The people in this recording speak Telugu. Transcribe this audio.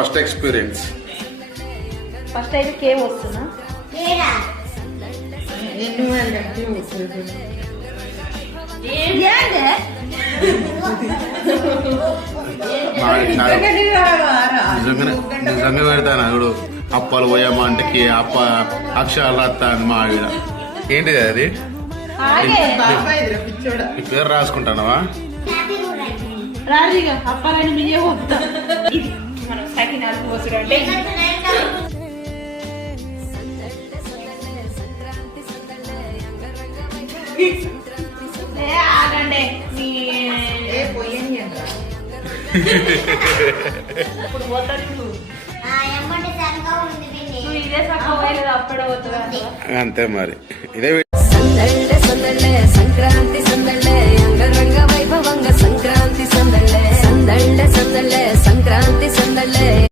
First experience. ఫస్ట్ అయితే కేవ్ వస్తున్నా నిజంగా పెడతాను అప్పుడు అప్పాలు పోయామా అంటే అప్ప అక్షరాలు రాస్తా అని మా ఆవిడ. ఏంటిది అది? ఈ పేరు రాసుకుంటానవా? రాజుగా అప్పాలని మీరే వద్దా మనం సకినాలు పోసుడు అంటే ఆగండి ఇప్పుడు పోతాడు ఇదే సక్క పోయలేదు అప్పుడే పోతుంది అంతే మరి. ఇదే సంక్రాంతి సందళ్ళే అంగరంగ వైభవంగ సంక్రాంతి సందళ్ళే సందళ్ళే సందళ్ళే